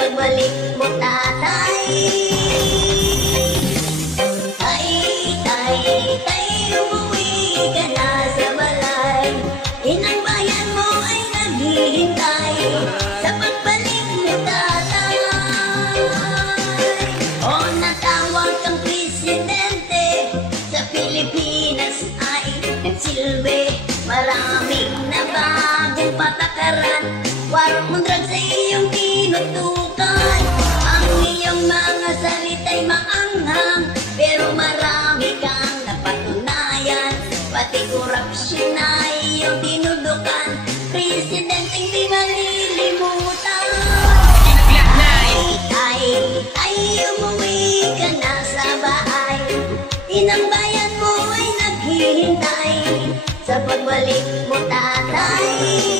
pagbalik mo, tatay. Umuwi ka na sa balay. Inang bayan mo ay naghihintay sa pagbalik mo, tatay. O natawag kang presidente sa Pilipinas ay nagsilbi. Maraming nabagong patakaran, war on drugs sa iyong tinutukan. Ang iyong mga salita'y maanghang, pero marami kang napatunayan. Pati korupsyon na iyong tinudukan, presidenteng di malilimutan. Ay, umuwi ka na sa bahay. Inang bayan mo ay naghihintay sa pagbalik mo, tatay.